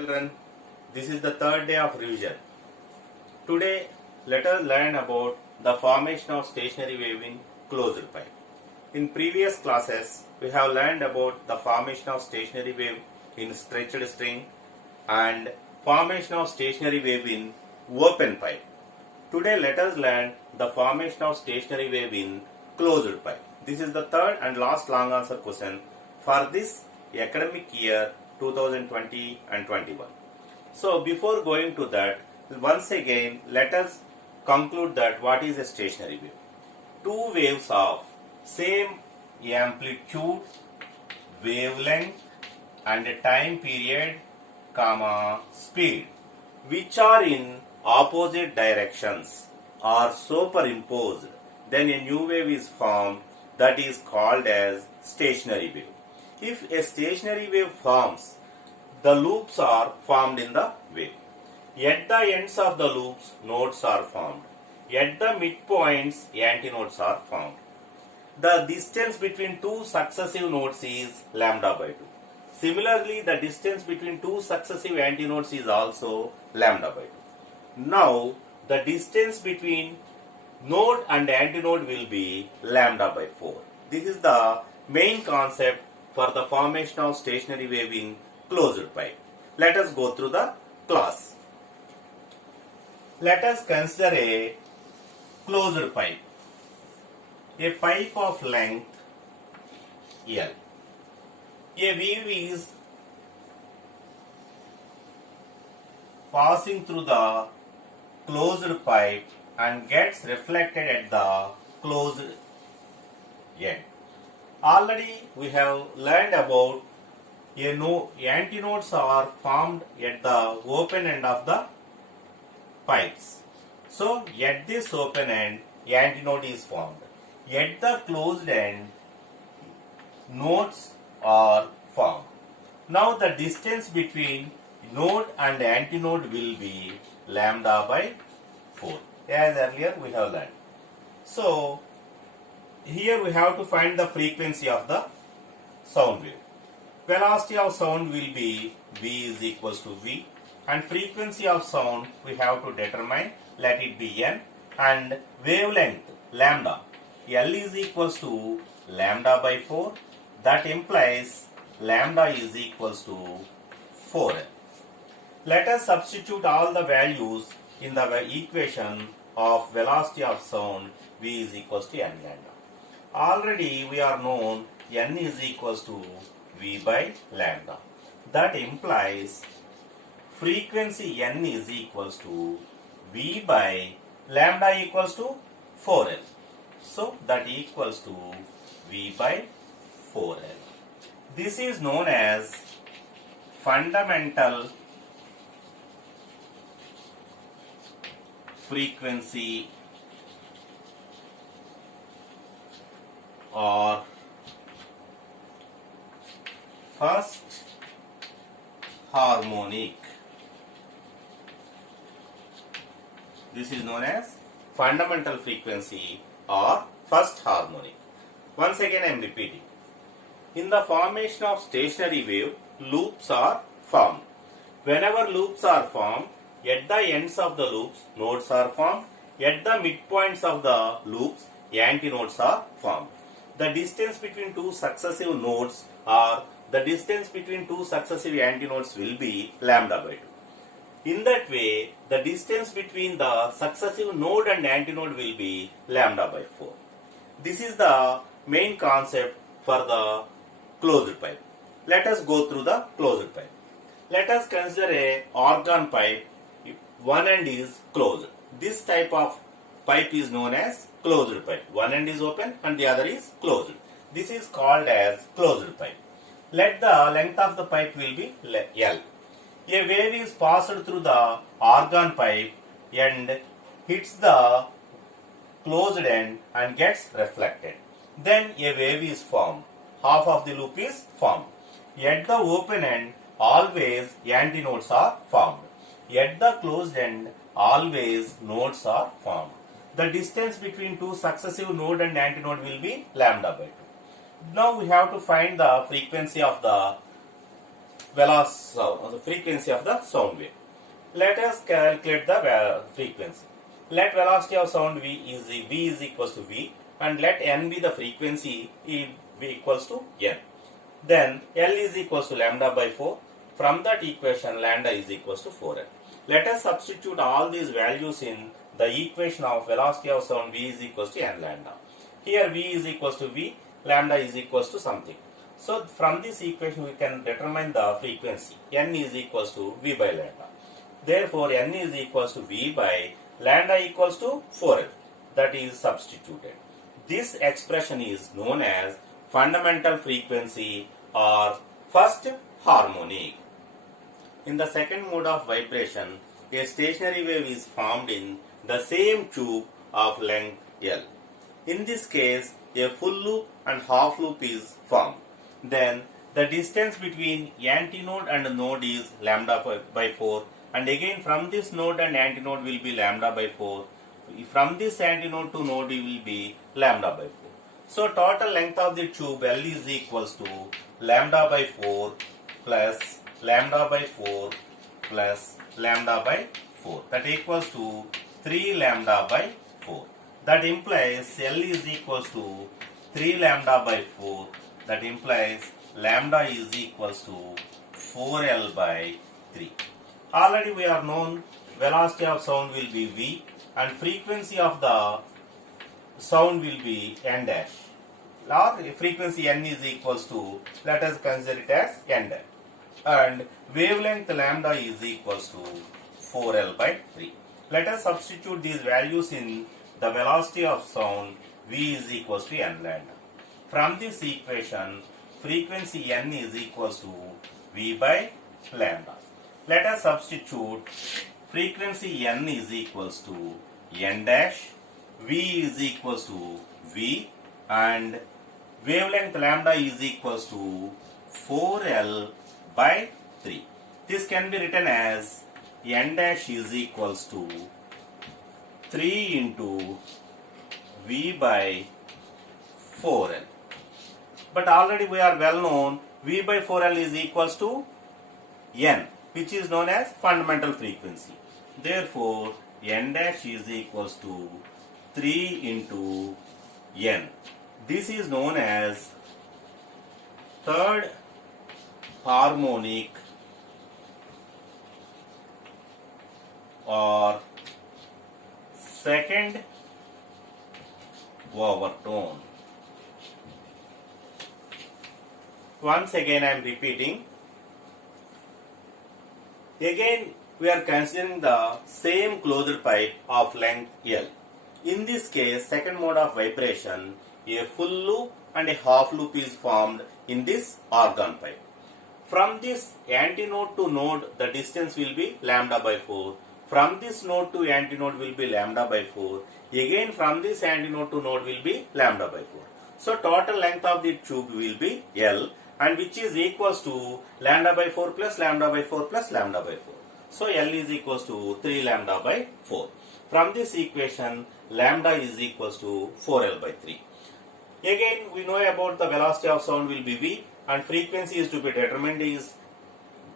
Children, this is the third day of revision. Today, let us learn about the formation of stationary wave in closed pipe. In previous classes, we have learned about the formation of stationary wave in stretched string and formation of stationary wave in open pipe. Today, let us learn the formation of stationary wave in closed pipe. This is the third and last long answer question for this academic year 2020 and 21. So before going to that, once again let us conclude that what is a stationary wave. Two waves of same amplitude, wavelength and time period, speed, which are in opposite directions are superimposed, then a new wave is formed that is called as stationary wave. If a stationary wave forms, the loops are formed in the wave. At the ends of the loops, nodes are formed. At the midpoints, antinodes are formed. The distance between two successive nodes is lambda by 2. Similarly, the distance between two successive antinodes is also lambda by 2. Now, the distance between node and antinode will be lambda by 4. This is the main concept for the formation of stationary wave in closed pipe. Let us go through the class. Let us consider a closed pipe. A pipe of length L. A wave is passing through the closed pipe and gets reflected at the closed end. Already we have learned about antinodes are formed at the open end of the pipes. So at this open end, antinode is formed. At the closed end, nodes are formed. Now the distance between node and antinode will be lambda by 4, as earlier we have learned. So here we have to find the frequency of the sound wave. Velocity of sound will be v is equals to v, and frequency of sound we have to determine, let it be n, and wavelength lambda, L is equals to lambda by 4. That implies lambda is equals to 4n. Let us substitute all the values in the equation of velocity of sound v is equals to n lambda. Already we are known n is equals to v by lambda. That implies frequency n is equals to v by lambda equals to 4l. So that equals to v by 4l. This is known as fundamental frequency or first harmonic. This is known as fundamental frequency or first harmonic. Once again I am repeating. In the formation of stationary wave, loops are formed. Whenever loops are formed, at the ends of the loops, nodes are formed. At the midpoints of the loops, antinodes are formed. The distance between two successive nodes or the distance between two successive antinodes will be lambda by 2. In that way, the distance between the successive node and antinode will be lambda by 4. This is the main concept for the closed pipe. Let us go through the closed pipe. Let us consider a organ pipe. One end is closed. This type of pipe is known as closed pipe. One end is open and the other is closed. This is called as closed pipe. Let the length of the pipe will be L. A wave is passed through the organ pipe and hits the closed end and gets reflected. Then a wave is formed. Half of the loop is formed. At the open end, always antinodes are formed. At the closed end, always nodes are formed. The distance between two successive node and antinode will be lambda by 2. Now we have to find the frequency of the the frequency of the sound wave. Let us calculate the frequency. Let velocity of sound v is equals to v, and let n be the frequency v equals to n. Then L is equals to lambda by 4. From that equation, lambda is equals to 4L. Let us substitute all these values in the equation of velocity of sound v is equals to n lambda. Here v is equals to v, lambda is equals to something. So from this equation we can determine the frequency. N is equals to v by lambda. Therefore n is equals to v by lambda equals to 4L. That is substituted. This expression is known as fundamental frequency or first harmonic. In the second mode of vibration, a stationary wave is formed in the same tube of length L. In this case, a full loop and half loop is formed. Then the distance between antinode and node is lambda by 4, and again from this node and antinode will be lambda by 4. From this antinode to node it will be lambda by 4. So total length of the tube L is equals to lambda by 4 plus lambda by 4 plus lambda by 4. That equals to 3 lambda by 4. That implies L is equals to 3 lambda by 4. That implies lambda is equals to 4L by 3. Already we are known velocity of sound will be v and frequency of the sound will be n dash. Or frequency n is equals to, let us consider it as n dash. And wavelength lambda is equals to 4L by 3. Let us substitute these values in the velocity of sound v is equals to n lambda. From this equation, frequency n is equals to v by lambda. Let us substitute frequency n is equals to n dash, v is equals to v, and wavelength lambda is equals to 4L by 3. This can be written as n dash is equals to 3 into v by 4L. But already we are well known v by 4L is equals to n, which is known as fundamental frequency. Therefore, n dash is equals to 3 into n. This is known as third harmonic or second overtone. Once again I am repeating. Again we are considering the same closed pipe of length L. In this case, second mode of vibration, a full loop and a half loop is formed in this organ pipe. From this antinode to node, the distance will be lambda by 4. From this node to antinode will be lambda by 4. Again from this antinode to node will be lambda by 4. So total length of the tube will be L, and which is equals to lambda by 4 plus lambda by 4 plus lambda by 4. So L is equals to 3 lambda by 4. From this equation, lambda is equals to 4L by 3. Again we know about the velocity of sound will be v, and frequency is to be determined is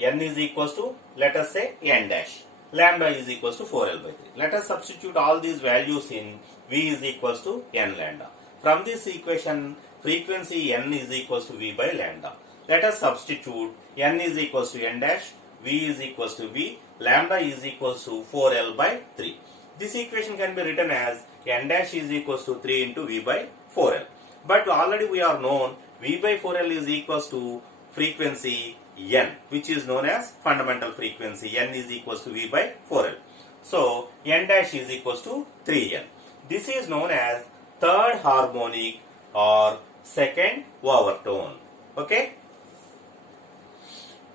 n is equals to, let us say, n dash. Lambda is equals to 4L by 3. Let us substitute all these values in v is equals to n lambda. From this equation, frequency n is equals to v by lambda. Let us substitute n is equals to n dash, v is equals to v, lambda is equals to 4L by 3. This equation can be written as n dash is equals to 3 into v by 4L. But already we are known v by 4L is equals to frequency n, which is known as fundamental frequency. N is equals to v by 4L. So n dash is equals to 3n. This is known as third harmonic or second overtone. Okay.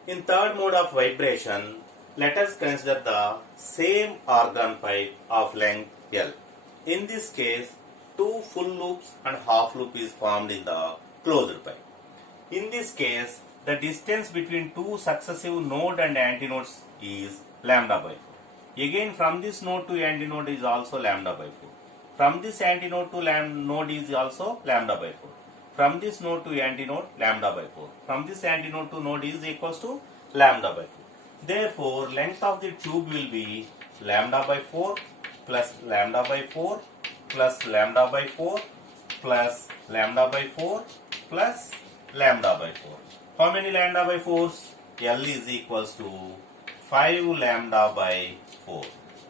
In third mode of vibration, let us consider the same organ pipe of length L. In this case, two full loops and half loop is formed in the closed pipe. In this case, the distance between two successive node and antinodes is lambda by 4. Again from this node to antinode is also lambda by 4. From this antinode to node is also lambda by 4. From this node to antinode, lambda by 4. From this antinode to node is equals to lambda by 4. Therefore, length of the tube will be lambda by 4 plus lambda by 4 plus lambda by 4 plus lambda by 4 plus lambda by 4. How many lambda by 4s? L is equals to 5 lambda by 4.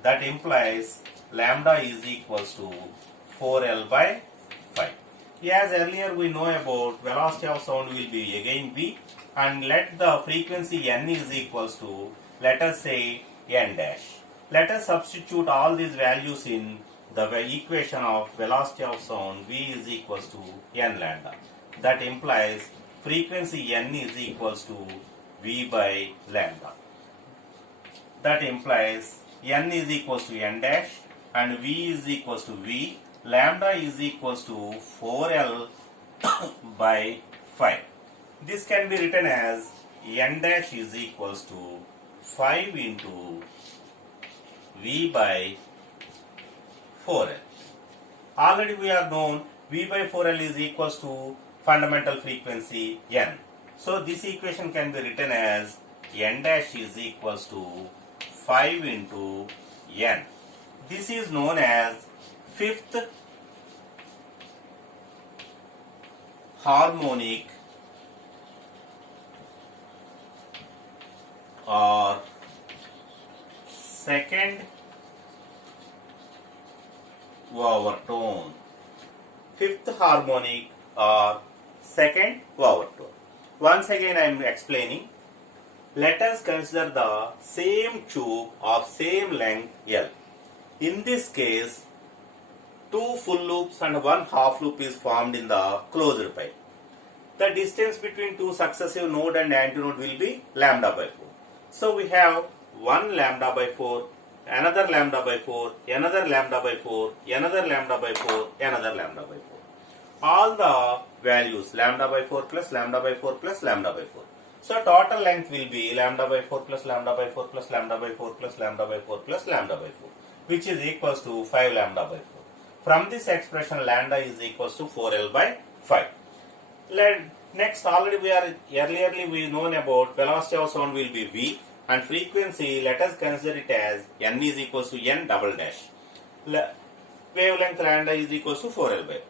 That implies lambda is equals to 4L by 5. As earlier we know about velocity of sound will be again v, and let the frequency n is equals to, let us say, n dash. Let us substitute all these values in the equation of velocity of sound v is equals to n lambda. That implies frequency n is equals to v by lambda. That implies n is equals to n dash and v is equals to v. Lambda is equals to 4L by 5. This can be written as n dash is equals to 5 into v by 4L. Already we are known v by 4L is equals to fundamental frequency n. So this equation can be written as n dash is equals to 5 into n. This is known as fifth harmonic or second overtone. Fifth harmonic or second overtone. Once again I am explaining. Let us consider the same tube of same length L. In this case, 2 full loops and 1 half loop is formed in the closed pipe. The distance between two successive node and antinode will be lambda by 4. So we have 1 lambda by 4, another lambda by 4, another lambda by 4, another lambda by 4, another lambda by 4. All the values lambda by 4 plus lambda by 4 plus lambda by 4. So total length will be lambda by 4 plus lambda by 4 plus lambda by 4 plus lambda by 4 plus lambda by 4, which is equals to 5 lambda by 4. From this expression, lambda is equals to 4L by 5. Next, already earlierly we known about velocity of sound will be v, and frequency, let us consider it as n is equals to n double dash. Wavelength lambda is equals to 4L by 5.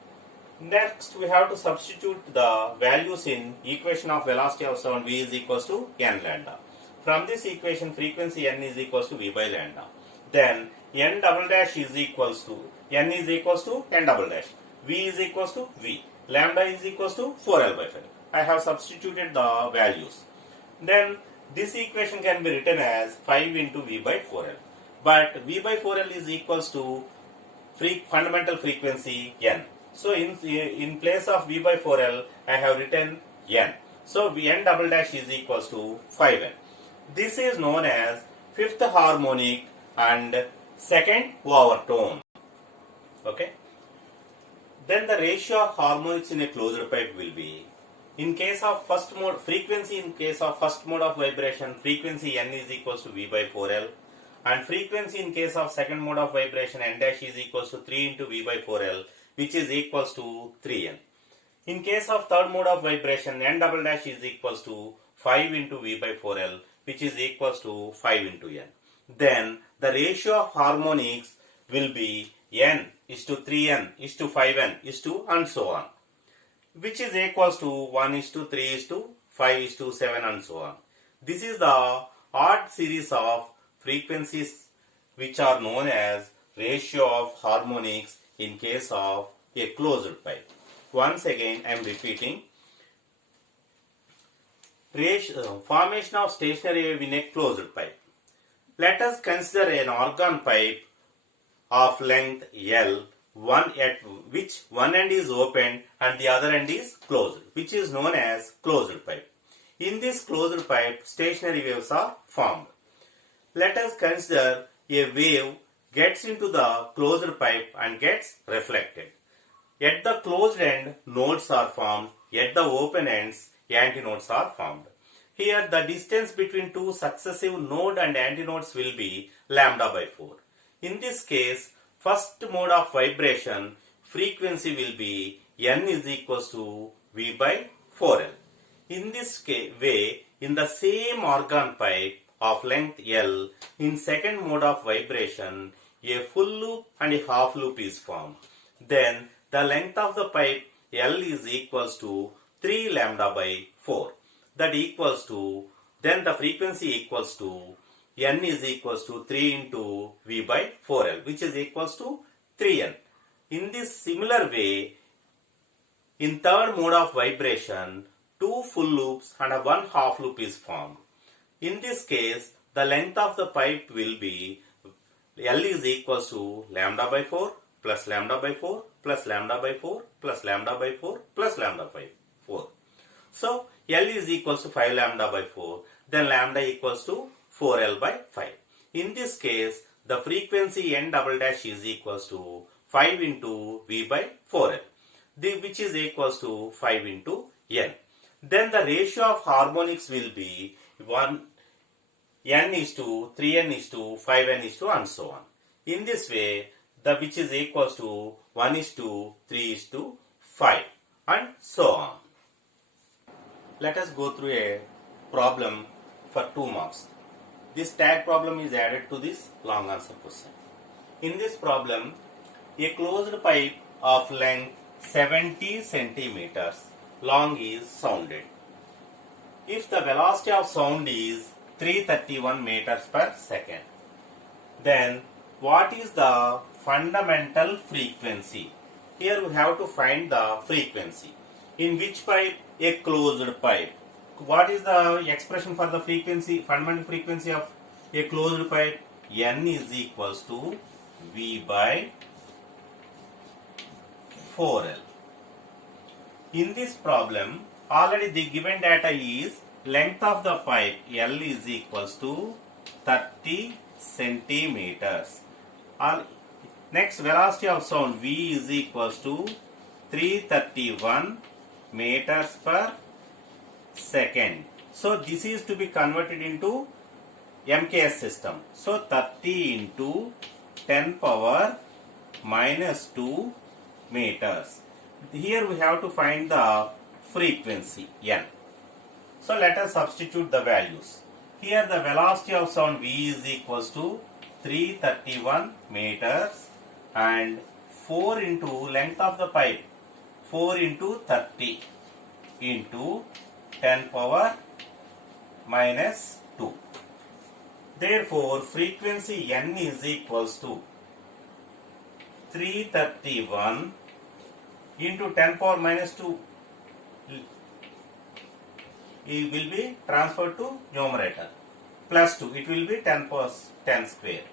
Next, we have to substitute the values in equation of velocity of sound v is equals to n lambda. From this equation, frequency n is equals to v by lambda. Then n double dash is equals to n is equals to n double dash. V is equals to v. Lambda is equals to 4L by 5. I have substituted the values. Then this equation can be written as 5 into v by 4L. But v by 4L is equals to fundamental frequency n. So in place of v by 4L, I have written n. So n double dash is equals to 5n. This is known as fifth harmonic and second overtone. Okay. Then the ratio of harmonics in a closed pipe will be, in case of first mode frequency, in case of first mode of vibration, frequency n is equals to v by 4L, and frequency in case of second mode of vibration, n dash is equals to 3 into v by 4L, which is equals to 3n. In case of third mode of vibration, n double dash is equals to 5 into v by 4L, which is equals to 5 into n. Then the ratio of harmonics will be n is to 3n is to 5n is to and so on, which is equals to 1 is to 3 is to 5 is to 7 and so on. This is the odd series of frequencies which are known as ratio of harmonics in case of a closed pipe. Once again I am repeating. Formation of stationary wave in a closed pipe. Let us consider an organ pipe of length L, one at which one end is open and the other end is closed, which is known as closed pipe. In this closed pipe, stationary waves are formed. Let us consider a wave gets into the closed pipe and gets reflected. At the closed end, nodes are formed. At the open ends, antinodes are formed. Here, the distance between two successive node and antinodes will be lambda by 4. In this case, first mode of vibration, frequency will be n is equals to v by 4L. In this way, in the same organ pipe of length L, in second mode of vibration, a full loop and a half loop is formed. Then the length of the pipe L is equals to 3 lambda by 4. That equals to, then the frequency equals to N is equals to 3 into V by 4L, which is equals to 3N. In this similar way, in third mode of vibration, 2 full loops and one half loop is formed. In this case, the length of the pipe will be L is equals to lambda by 4 plus lambda by 4 plus lambda by 4 plus lambda by 4 plus lambda by 4. So, L is equals to 5 lambda by 4, then lambda equals to 4L by 5. In this case, the frequency N double dash is equals to 5 into V by 4L, which is equals to 5 into N. Then the ratio of harmonics will be 1 N is to 3N is to 5N is to and so on. In this way, the which is equals to 1 is to 3 is to 5 and so on. Let us go through a problem for 2 marks. This tag problem is added to this long answer question. In this problem, a closed pipe of length 70 centimeters long is sounded. If the velocity of sound is 331 meters per second, then what is the fundamental frequency? Here we have to find the frequency. In which pipe? A closed pipe. What is the expression for the frequency, fundamental frequency of a closed pipe? N is equals to V by 4L. In this problem, already the given data is length of the pipe L is equals to 30 centimeters. Next, velocity of sound V is equals to 331 meters per second. So this is to be converted into MKS system. So 30 into 10 power minus 2 meters. Here we have to find the frequency N. So let us substitute the values. Here the velocity of sound V is equals to 331 meters and 4 into length of the pipe 4 into 30 into 10 power minus 2. Therefore, frequency N is equals to 331 into 10 power minus 2. It will be transferred to numerator. Plus 2. It will be 10 power 10 square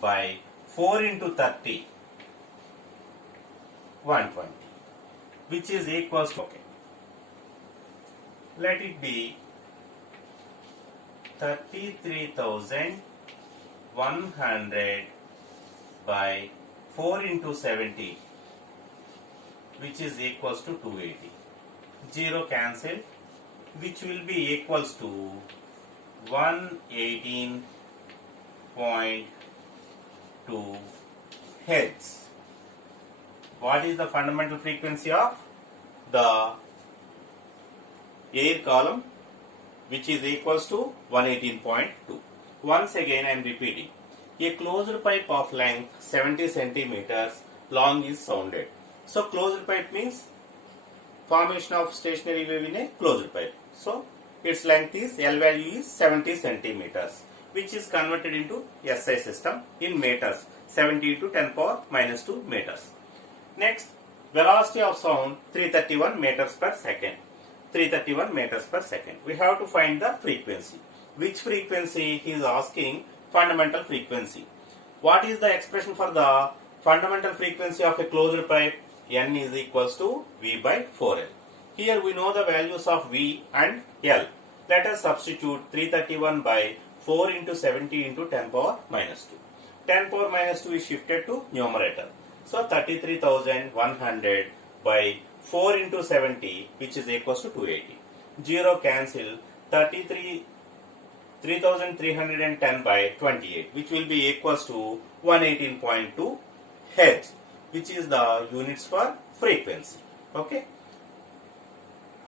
by 4 into 30. 120. Which is equals to, okay, let it be 33,100 by 4 into 70, which is equals to 280. 0 cancel, which will be equals to 118.2 Hz. What is the fundamental frequency of the air column? Which is equals to 118.2. Once again I am repeating. A closed pipe of length 70 centimeters long is sounded. So closed pipe means formation of stationary wave in a closed pipe. So its length is, L value is 70 centimeters, which is converted into SI system in meters. 70 to 10 power minus 2 meters. Next, velocity of sound 331 meters per second. 331 meters per second. We have to find the frequency. Which frequency he is asking? Fundamental frequency. What is the expression for the fundamental frequency of a closed pipe? N is equals to V by 4L. Here we know the values of V and L. Let us substitute 331 by 4 into 70 into 10 power minus 2. 10 power minus 2 is shifted to numerator. So 33,100 by 4 into 70, which is equals to 280. 0 cancel, 3,310 by 28, which will be equals to 118.2 Hz, which is the units for frequency. Okay.